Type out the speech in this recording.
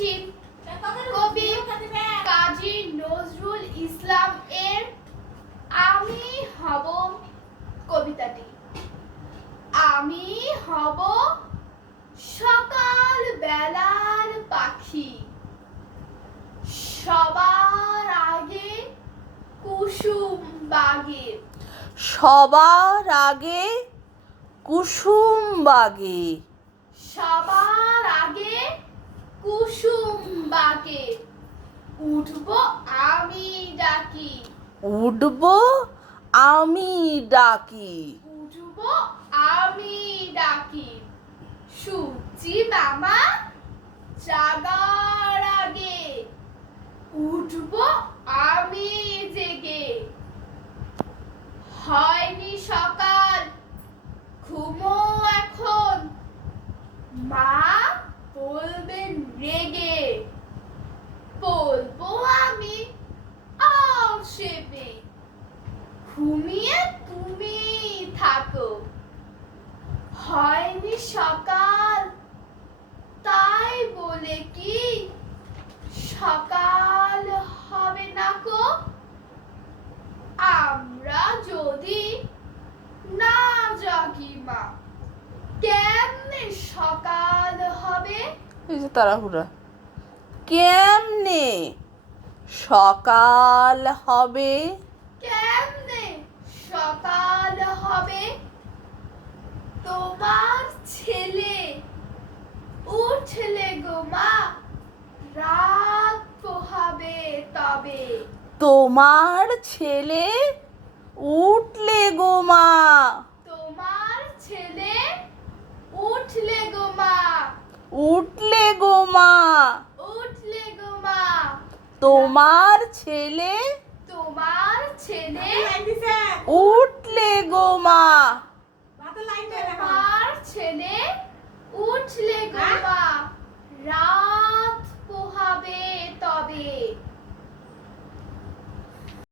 আসি কবি কাজী নজরুল ইসলাম এর আমি হব কবিতাটি। আমি হব সকাল বেলার পাখি, সবার আগে কুসুম বাগে। সবার আগে কুসুম বাগে। সবার আগে কুসুম বাগে। উঠবো আমি ডাকি, উঠবো আমি ডাকি। উঠবো আমি ডাকি। সূর্যি মামা জাগার আগে উঠবো আমি জেগে। হয়নি সকাল ঘুমো এখন, মা বলবেন রেগে। বলবো আমি আলসেমি, ঘুমিয়ে তুমি থাকো। হয়নি সকাল তাই বলে কি সকাল হবে না কো? আমরা যদি না জাগি মা, কেমনে সকাল হবে? এই যে তাড়াহুড়া। কেমনে সকাল হবে? কেমনে সকাল হবে? তোমার ছেলে উঠলে গো মা, রাত পোহাবে তবে। তোমার ছেলে উঠলে গো মা। তোমার ছেলে উঠলে গো মা, উঠলে গো মা। উঠলে গো মা। তোমার ছেলে তোমার ছেলে উঠলে গো মা।